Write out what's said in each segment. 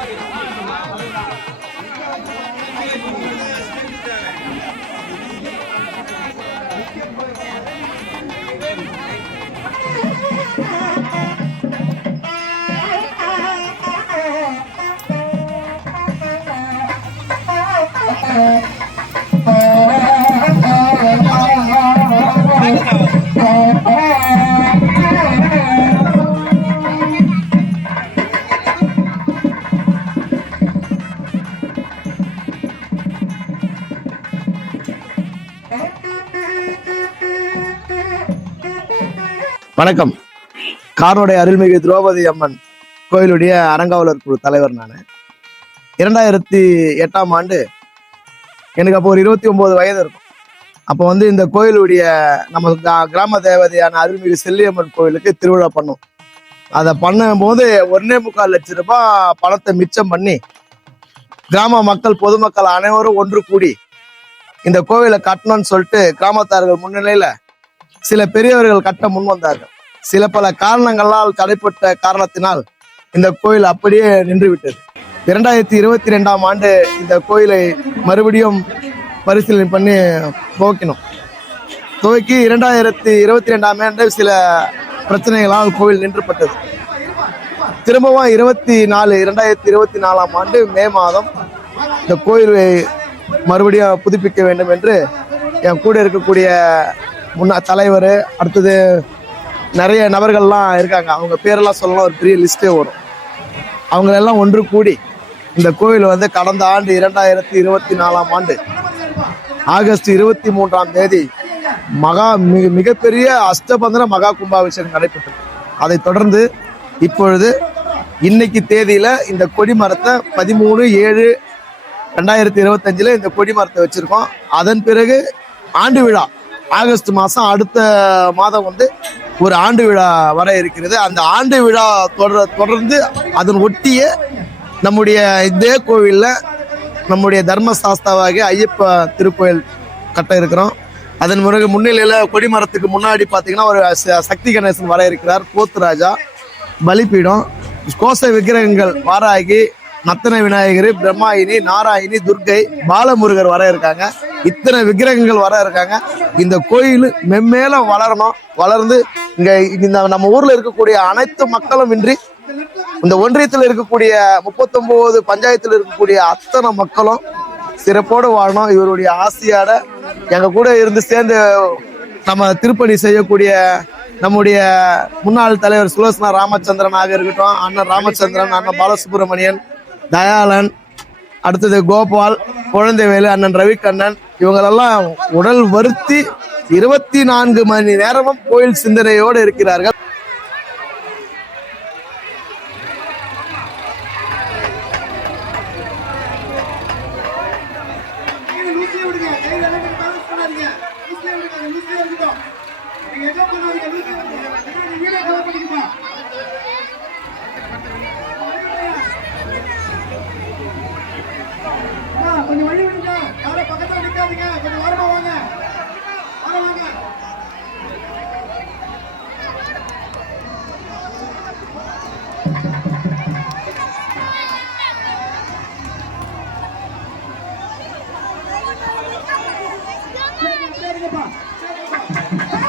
마리다. வணக்கம். காரோடைய அருள்மிகு திரௌபதி அம்மன் கோயிலுடைய அறங்காவலர் குழு தலைவர் நான். இரண்டாயிரத்தி எட்டாம் ஆண்டு எனக்கு அப்போ ஒரு இருபத்தி ஒன்பது வயது இருக்கும். அப்போ வந்து இந்த கோயிலுடைய நம்ம கிராம தேவதையான அருள்மிகு செல்லியம்மன் கோயிலுக்கு திருவிழா பண்ணோம். அதை பண்ணும்போது ஒன்னே முக்கால் லட்சம் ரூபாய் பணத்தை மிச்சம் பண்ணி கிராம மக்கள் பொதுமக்கள் அனைவரும் ஒன்று கூடி இந்த கோவிலை கட்டணும்னு சொல்லிட்டு கிராமத்தார்கள் முன்னிலையில சில பெரியவர்கள் கட்ட முன் வந்தார்கள். சில பல காரணங்களால் தடைப்பட்ட காரணத்தினால் இந்த கோயில் அப்படியே நின்று விட்டது இரண்டாயிரத்தி இருபத்தி ரெண்டாம் ஆண்டு இந்த கோயிலை மறுபடியும் பரிசீலனை பண்ணி துவக்கினோம். துவக்கி இரண்டாயிரத்தி இருபத்தி ரெண்டாம் ஆண்டு சில பிரச்சனைகளால் கோவில் நின்றுபட்டது. திரும்பவும் இருபத்தி நாலு இரண்டாயிரத்தி இருபத்தி நாலாம் ஆண்டு மே மாதம் இந்த கோயிலை மறுபடியும் புதுப்பிக்க வேண்டும் என்று என் கூட இருக்கக்கூடிய முன்னா தலைவர் அடுத்தது நிறைய நபர்கள்லாம் இருக்காங்க. அவங்க பேரெல்லாம் சொல்லலாம் ஒரு பெரிய லிஸ்ட்டே வரும் அவங்களெல்லாம் ஒன்று கூடி இந்த கோவில் வந்து கடந்த ஆண்டு இரண்டாயிரத்தி இருபத்தி நாலாம் ஆண்டு ஆகஸ்ட் இருபத்தி மூன்றாம் தேதி மகா மிக மிகப்பெரிய அஷ்டபந்தன மகா கும்பாபிஷேகம் நடைபெற்றது. அதைத் தொடர்ந்து இப்பொழுது இன்னைக்கு தேதியில இந்த கொடி மரத்தை பதிமூணு ஏழு ரெண்டாயிரத்தி இருபத்தஞ்சில் இந்த கொடி மரத்தை வச்சிருக்கோம். அதன் பிறகு ஆண்டு விழா ஆகஸ்ட் மாதம் அடுத்த மாதம் வந்து ஒரு ஆண்டு விழா வர இருக்கிறது. அந்த ஆண்டு விழா தொடர் தொடர்ந்து அதன் ஒட்டிய நம்முடைய இதே கோவிலில் நம்முடைய தர்மசாஸ்தாவாகிய ஐயப்ப திருக்கோயில் கட்ட இருக்கிறோம். அதன் பிறகு முன்னிலையில் கொடிமரத்துக்கு முன்னாடி பார்த்தீங்கன்னா ஒரு ச- சக்தி கணேசன் வர இருக்கிறார் போத்துராஜா பலிபீடம் கோச விக்கிரகங்கள் வாராகி நத்தன விநாயகர் பிரம்மாயினி நாராயணி துர்க்கை பாலமுருகர் வர இருக்காங்க. இத்தனை விக்கிரகங்கள் வர இருக்காங்க. இந்த கோயில் மென்மேலும் வளரணும். வளர்ந்து இங்க இந்த நம்ம ஊர்ல இருக்கக்கூடிய அனைத்து மக்களும் இன்றி இந்த ஒன்றியத்தில் இருக்கக்கூடிய முப்பத்தொன்பது பஞ்சாயத்தில் இருக்கக்கூடிய அத்தனை மக்களும் சிறப்போடு வாழணும். இவருடைய ஆசையாட எங்க கூட இருந்து சேர்ந்து நம்ம திருப்பணி செய்யக்கூடிய நம்முடைய முன்னாள் தலைவர் சுலோசனா ராமச்சந்திரனாக இருக்கட்டும் அண்ணன் ராமச்சந்திரன் அண்ணன் பாலசுப்ரமணியன் தயாளன் அடுத்தது கோபால் குழந்தைவேலு அண்ணன் ரவிக்கண்ணன் இவங்களெல்லாம் உடல் வருத்தி இருபத்தி நான்கு மணி நேரமும் கோயில் சிந்தனையோடு இருக்கிறார்கள் நீங்க பண்ணாதீங்க. சரிங்கப்பா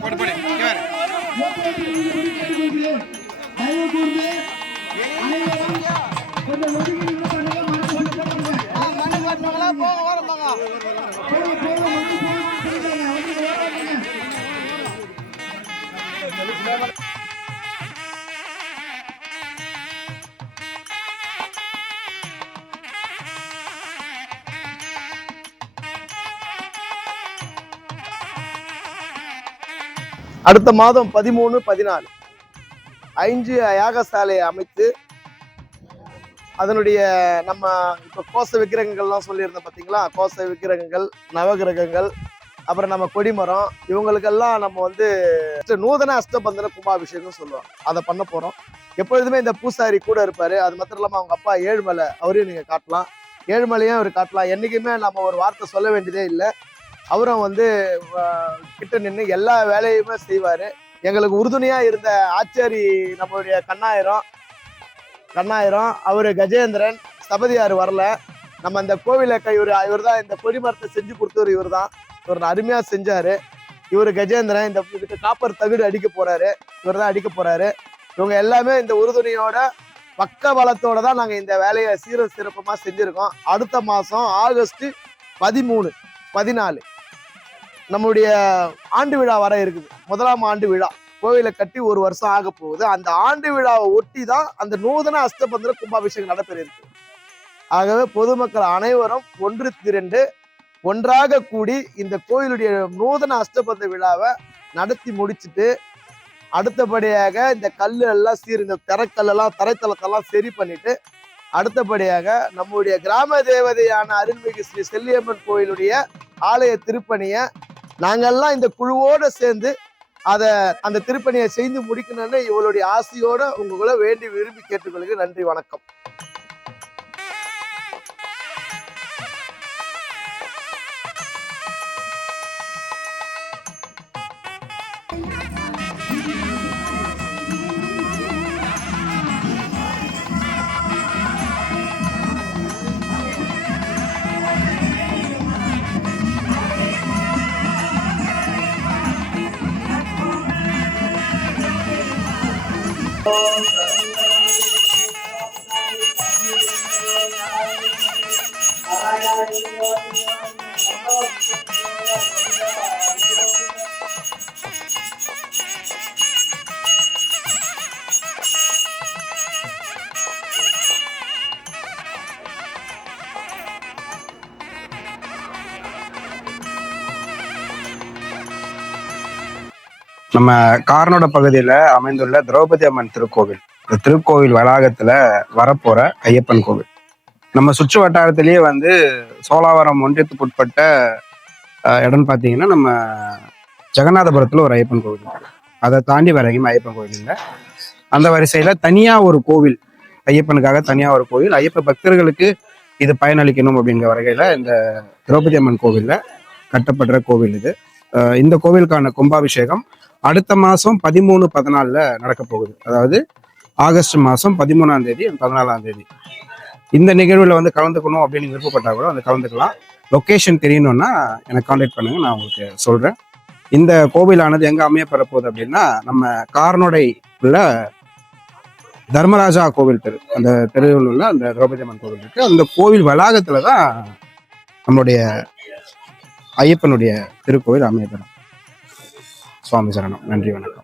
போடு போடு. இங்க வாரு. தயவு கூர்ந்து அடுத்த மாதம் பதிமூணு பதினாலு. ஐந்து யாகசாலையை அமைத்து அதனுடைய நம்ம இப்போ கோச விக்கிரகங்கள்லாம் சொல்லியிருந்தோம் பார்த்தீங்களா கோச விக்கிரகங்கள் நவகிரகங்கள் அப்புறம் நம்ம கொடிமரம் இவங்களுக்கெல்லாம் நம்ம வந்து நூதன அஷ்டபந்தன கும்பாபிஷேகம் சொல்லுவோம் அதை பண்ண போகிறோம் எப்பொழுதுமே இந்த பூசாரி கூட இருப்பார். அது மாத்திரம் இல்லாமல் அவங்க அப்பா ஏழுமலை அவரையும் நீங்கள் காட்டலாம். ஏழுமலையும் அவர் காட்டலாம். என்றைக்குமே நம்ம ஒரு வார்த்தை சொல்ல வேண்டியதே இல்லை. அவரும் வந்து கிட்ட நின்று எல்லா வேலையுமே செய்வார். எங்களுக்கு உறுதுணையாக இருந்த ஆச்சாரி நம்மளுடைய கண்ணாயிரம் கண்ணாயிரம் அவர் கஜேந்திரன் ஸ்தபதியார் வரல. நம்ம அந்த கோவிலை இவர் இவர் தான் இந்த கொடிமரத்தை செஞ்சு கொடுத்தவர் இவர் தான். இவர் அருமையாக செஞ்சார். இவர் கஜேந்திரன் இந்த இதுக்கு காப்பர் தகுடு அடிக்க போகிறாரு இவர் தான் அடிக்க போகிறாரு இவங்க எல்லாமே இந்த உறுதுணையோட பக்க பலத்தோட தான் நாங்கள் இந்த வேலையை சீர சிறப்பமாக செஞ்சுருக்கோம். அடுத்த மாதம் ஆகஸ்ட் பதிமூணு பதினாலு. நம்முடைய ஆண்டு விழா வர இருக்குது. முதலாம் ஆண்டு விழா. கோவிலை கட்டி ஒரு வருஷம் ஆக போகுது. அந்த ஆண்டு விழாவை ஒட்டி தான் அந்த நூதன அஸ்தபந்திர கும்பாபிஷேகம் நடைபெற இருக்கு. ஆகவே பொதுமக்கள் அனைவரும் ஒன்று திரண்டு ஒன்றாக கூடி இந்த கோயிலுடைய நூதன அஷ்டபந்த விழாவை நடத்தி முடிச்சிட்டு அடுத்தபடியாக இந்த கல்லு எல்லாம் சீர் இந்த தரைக்கல்லெல்லாம் தரைத்தளத்தெல்லாம் சரி பண்ணிட்டு அடுத்தபடியாக நம்முடைய கிராம தேவதையான அருள்மிகு ஸ்ரீ செல்லியம்மன் கோயிலுடைய ஆலய திருப்பணியை நாங்கெல்லாம் இந்த குழுவோட சேர்ந்து அதை அந்த திருப்பணியை செய்து முடிக்கணும்னு இவளுடைய ஆசையோட உங்களை வேண்டி விரும்பி கேட்டுக்கொள்கிறேன். நன்றி வணக்கம். Thank you. நம்ம காரனோட பகுதியில அமைந்துள்ள திரௌபதி அம்மன் திருக்கோவில். இந்த திருக்கோவில் வளாகத்துல வரப்போற ஐயப்பன் கோவில். நம்ம சுற்று வட்டாரத்திலேயே வந்து சோழாவரம் ஒன்றியத்துக்குட்பட்ட இடம்னு இடம் பார்த்தீங்கன்னா நம்ம ஜெகநாதபுரத்துல ஒரு ஐயப்பன் கோவில் அதை தாண்டி வரையும் ஐயப்பன் கோவில் இல்லை. அந்த வரிசையில தனியா ஒரு கோவில் ஐயப்பனுக்காக தனியா ஒரு கோவில். ஐயப்ப பக்தர்களுக்கு இது பயனளிக்கணும் அப்படிங்கிற வகையில இந்த திரௌபதி அம்மன் கோவில்ல கட்டப்படுற கோவில் இது. அஹ், இந்த கோவிலுக்கான கும்பாபிஷேகம் அடுத்த மாதம் பதிமூணு பதினாலில் நடக்க போகுது. அதாவது ஆகஸ்ட் மாதம் பதிமூணாம் தேதி பதினாலாம் தேதி. இந்த நிகழ்வில் வந்து கலந்துக்கணும் அப்படின்னு விருப்பப்பட்டால் கூட வந்து கலந்துக்கலாம். லொக்கேஷன் தெரியணும்னா எனக்கு காண்டாக்ட் பண்ணுங்க நான் உங்களுக்கு சொல்கிறேன் இந்த கோவிலானது எங்கே அமையப்பெற போகுது அப்படின்னா நம்ம கார்னோடை உள்ள தர்மராஜா கோவில் தெரு அந்த தெருவில் உள்ள அந்த திரௌபதி அம்மன் கோவில் இருக்கு. அந்த கோவில் வளாகத்தில் தான் நம்மளுடைய ஐயப்பனுடைய திருக்கோவில் அமையப்பெறும் சுவாமி சரணம். நன்றி வணக்கம்.